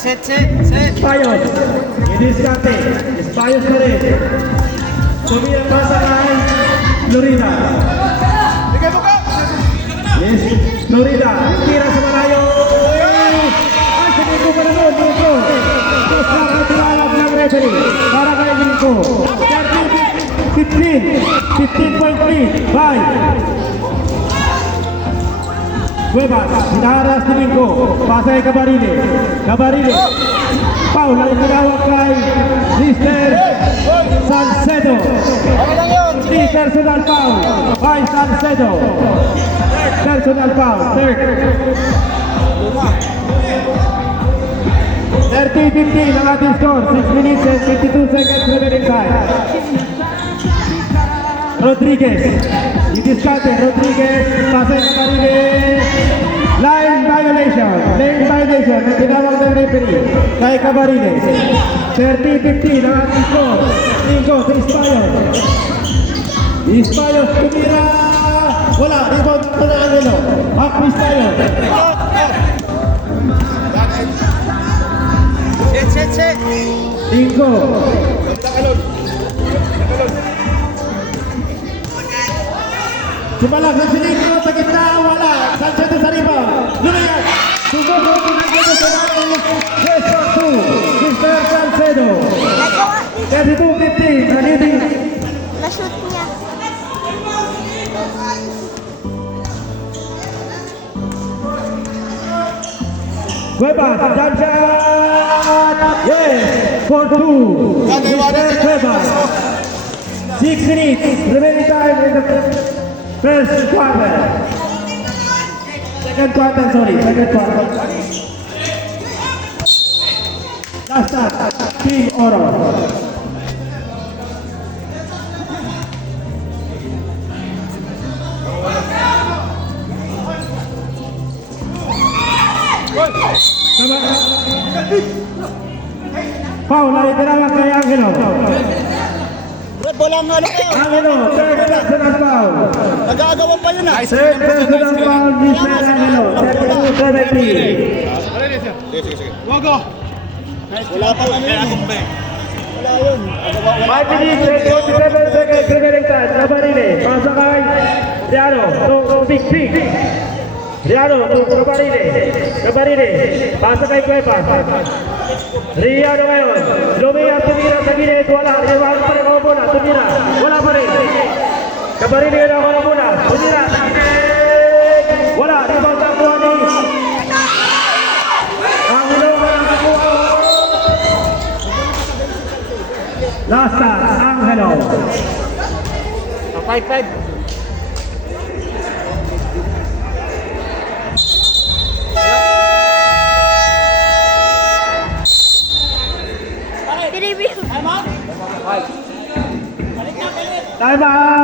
Set. Espayos. Idiskate. Espayos pa rin. Tumira pasa kay Florida. Yes, Florida. Tira sa malayo. Ay, sa Nico pa naman. Nico. Gusto ang tilalab ng referee. Para kay Nico. 15 point lead. Bye. Cuevas, hinaharas ni Nico. Pasa kay Cabarile. Paul ang tinawag kay Mr. Salcedo. Di personal foul by Salcedo. Personal foul, third. 30-15 ang ating score. 6 minutes and 52 seconds remaining time. Rodriguez. Idiskate, Rodriguez. Pasa kay Cabarile. Line violation. Ang tinawag ng referee kay Cabarile. 30-15 ang ating score. Nico sa Espayos tumira. Wala, rebound pa na Angelo. Hak ni Espayos. Set. Nico. Sumalag na si Nico sa gitna. Wala. Salcedo sa rebound. Lumayas. Subuko. Pinagano sa natin. Yes, 2. Mr. Salcedo. 32-15. Nanidi. Na-shoot niya. Cuevas, jump shot! Yes! For 2. Mr. Cuevas. 6 minutes. Remaining time in the first quarter. Second quarter. Last start. Team Oro. Paul, ay tinawag kay Angelo. Bola ang ano kayo. Angelo, third personal foul. Nagagawa pa yun ah. Third personal foul, Mr. Angelo. 32-17. Sige. Wago. Wala pa ano yun. Wala yun. 5 minutes and 47 seconds remaining time. Cabarile, pasa kay Riano, to Big. Riano, to Cabarile, pasa kay Cuevas. Riano ngayon, lumiyar, tumira sa gilid, wala, iwan pa rin ako muna, tumira, wala pa rin. Cabarile na ako muna, tumira sa gilid, wala, rebound ang buwan ni Angelo, last time, Angelo. 5-5. Time out!